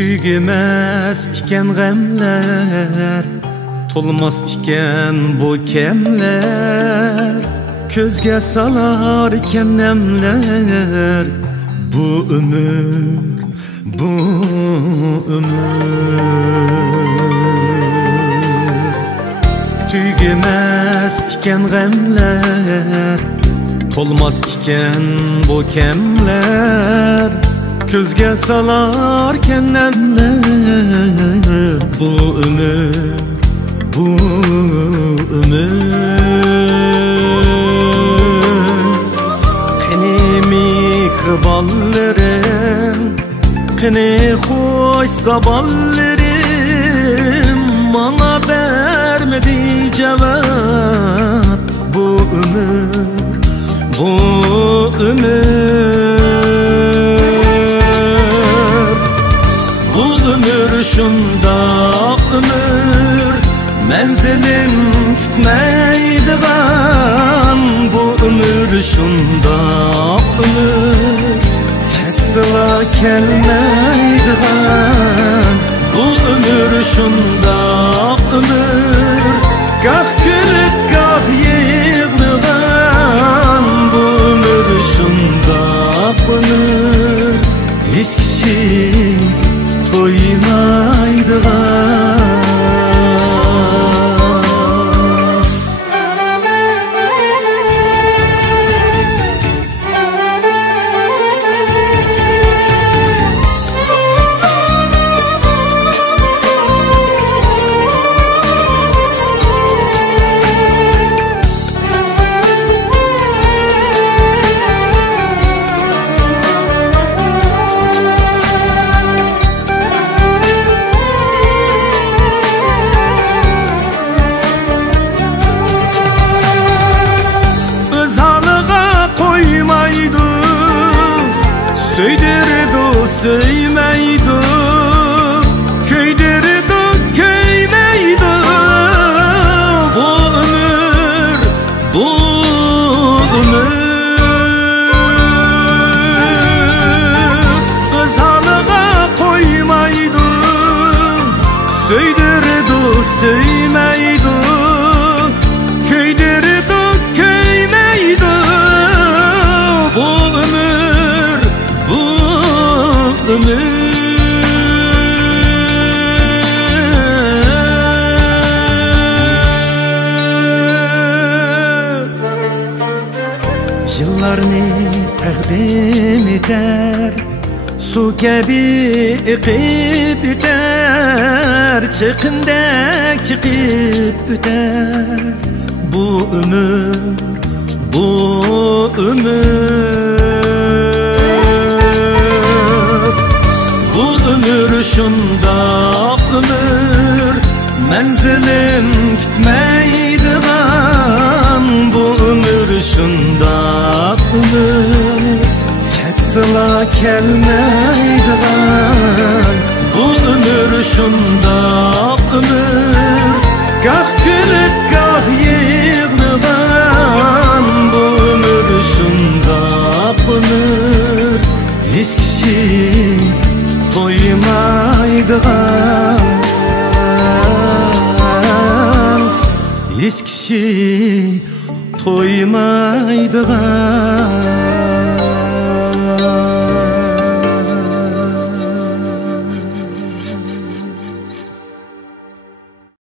Tügümez iken gemler, tolmaz iken bu kemler, közge salar iken nemler. Bu ömür, bu ömür. Tügümez iken gemler, tolmaz iken bu kemler, közge salarken nemler. Bu ömür, bu ömür. Kini mikroballarım, kini hoş zaballarım, bana vermedi cevap. Bu ömür, bu ömür. Şunda ömür, menzilim kütmeydigan. Bu ömür şunda ömür, kessila kelmeydigan. Bu ömür şunda ömür, gah gülüp gah yığlıgan. Bu ömür şunda ömür, hiç kişi toymaydıgan. Söyderdi, söymeydi, köyderdi, köymeydi. Bu ömür, bu ömür. Öz halıga koymaydı, söyderdi, söymeydi, köyderdi, köymeydi. Bu ömür, bu ömür. Yıllarını takdim eder, su gibi akıp biter, çıkındak çıkıp öter. Bu ömür, bu ömür. Şunda ömür, menzilim kütmeydigan. Bu ömür şunda ömür, kessila kelmeydigan. Bu ömür şunda ömür, gah gülüp gah yığlıgan. Bu ömür şunda ömür, hiç kişi toymaydıgan. Hiç kişi toymaydıgan.